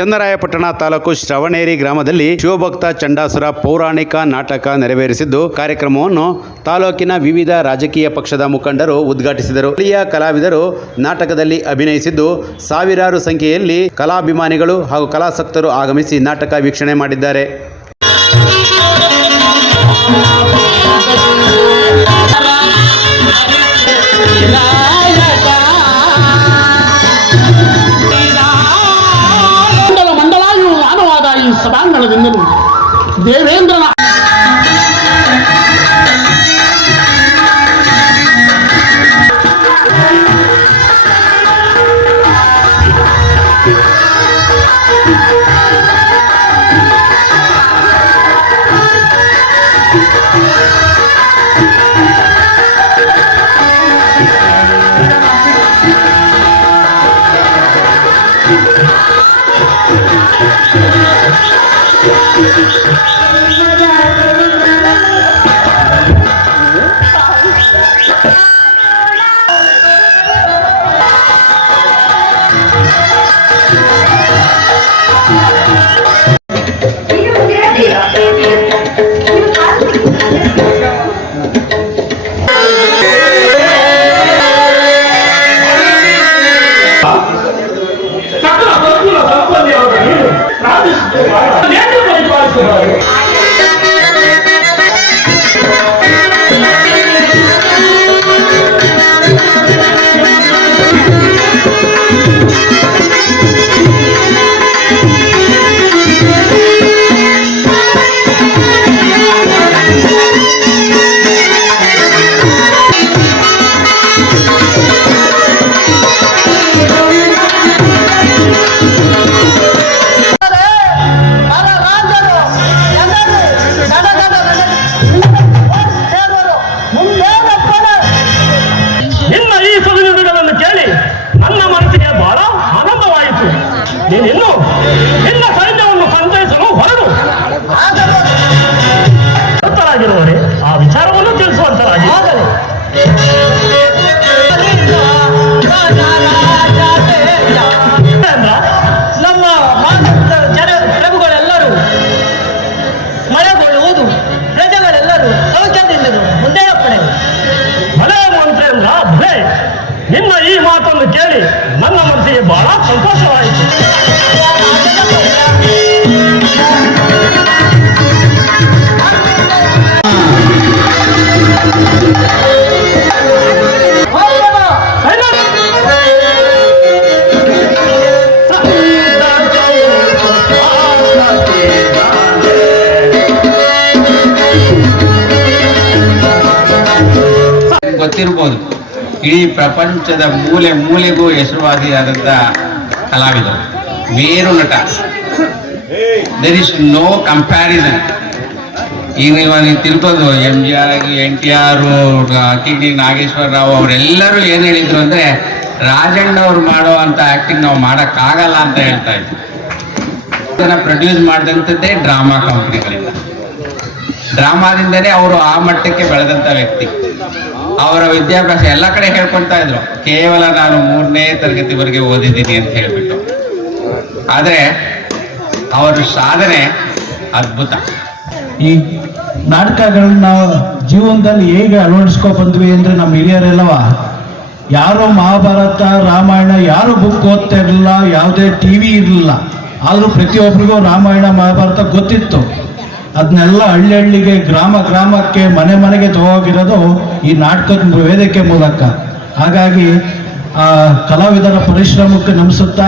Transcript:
ಚನ್ನರಾಯಪಟ್ಟಣ ತಾಲೂಕು ಶ್ರವಣೇರಿ ಗ್ರಾಮದಲ್ಲಿ ಶಿವಭಕ್ತ ಚಂಡಾಸುರ ಪೌರಾಣಿಕ ನಾಟಕ ನೆರವೇರಿಸಿದ್ದು, ಕಾರ್ಯಕ್ರಮವನ್ನು ತಾಲೂಕಿನ ವಿವಿಧ ರಾಜಕೀಯ ಪಕ್ಷದ ಮುಖಂಡರು ಉದ್ಘಾಟಿಸಿದರು. ಸ್ಥಳೀಯ ಕಲಾವಿದರು ನಾಟಕದಲ್ಲಿ ಅಭಿನಯಿಸಿದ್ದು, ಸಾವಿರಾರು ಸಂಖ್ಯೆಯಲ್ಲಿ ಕಲಾಭಿಮಾನಿಗಳು ಹಾಗೂ ಕಲಾಸಕ್ತರು ಆಗಮಿಸಿ ನಾಟಕ ವೀಕ್ಷಣೆ ಮಾಡಿದ್ದಾರೆ. సభాంగణ విందులు దేవేంద్ర ನಿನ್ನ ಸೈನ್ಯವನ್ನು ಸಂತೈಸಲು ಹೊರಡು. ಭಕ್ತರಾಗಿರುವವರೇ ಮಾತನ್ನು ಕೇಳಿ ನನ್ನ ಮನಸ್ಸಿಗೆ ಬಹಳ ಸಂತೋಷವಾಯಿತು ಗೊತ್ತಿರ್ಬೋದು ಇಡೀ ಪ್ರಪಂಚದ ಮೂಲೆ ಮೂಲೆಗೂ ಹೆಸರುವಾಸಿಯಾದಂಥ ಕಲಾವಿದರು. ಬೇರು ನಟ. ದರ್ ಇಸ್ ನೋ ಕಂಪ್ಯಾರಿಸನ್ ಈಗ ನೀವು ನೀವು ತಿಳ್ಕೊಂಡು M G R N T R D Nageswara Rao ಅವರೆಲ್ಲರೂ ಏನು ಹೇಳಿದ್ರು ಅಂದರೆ, ರಾಜಣ್ಣ ಅವ್ರು ಮಾಡೋ ಅಂತ ಆ್ಯಕ್ಟಿಂಗ್ ನಾವು ಮಾಡೋಕ್ಕಾಗಲ್ಲ ಅಂತ ಹೇಳ್ತಾ ಇದ್ರು. ಇದನ್ನು ಪ್ರೊಡ್ಯೂಸ್ ಮಾಡಿದಂಥದ್ದೇ ಡ್ರಾಮಾ ಕಂಪ್ನಿಗಳಿಂದ ಡ್ರಾಮಾದಿಂದಲೇ ಅವರು ಆ ಮಟ್ಟಕ್ಕೆ ಬೆಳೆದಂಥ ವ್ಯಕ್ತಿ. ಅವರ ವಿದ್ಯಾಭ್ಯಾಸ ಎಲ್ಲ ಕಡೆ ಹೇಳ್ಕೊಳ್ತಾ ಇದ್ರು. ಕೇವಲ ನಾನು ಮೂರನೇ ತರಗತಿವರೆಗೆ ಓದಿದ್ದೀನಿ ಅಂತ ಹೇಳ್ಬಿಟ್ಟು. ಆದರೆ, ಅವರ ಸಾಧನೆ ಅದ್ಭುತ. ಈ ನಾಟಕಗಳನ್ನ ನಾವು ಜೀವನದಲ್ಲಿ ಹೇಗೆ ಅಳವಡಿಸ್ಕೊ ಬಂದ್ವಿ ಅಂದ್ರೆ ನಮ್ಮ ಹಿರಿಯರೆಲ್ಲವ, ಯಾರು ಮಹಾಭಾರತ, ರಾಮಾಯಣ, ಯಾರು ಬುಕ್ ಓದ್ತಾ ಇರಲಿಲ್ಲ, ಯಾವುದೇ ಟಿ ವಿ ಇರಲಿಲ್ಲ. ಆದರೂ ಪ್ರತಿಯೊಬ್ಬರಿಗೂ ರಾಮಾಯಣ, ಮಹಾಭಾರತ ಗೊತ್ತಿತ್ತು. ಅದನ್ನೆಲ್ಲ ಹಳ್ಳಿ ಹಳ್ಳಿಗೆ ಗ್ರಾಮ ಗ್ರಾಮಕ್ಕೆ ಮನೆ ಮನೆಗೆ ತಗೋಗಿರೋದು ಈ ನಾಟಕದ ವೇದಿಕೆ ಮೂಲಕ. ಹಾಗಾಗಿ ಆ ಕಲಾವಿದರ ಪರಿಶ್ರಮಕ್ಕೆ ನಮಿಸುತ್ತಾ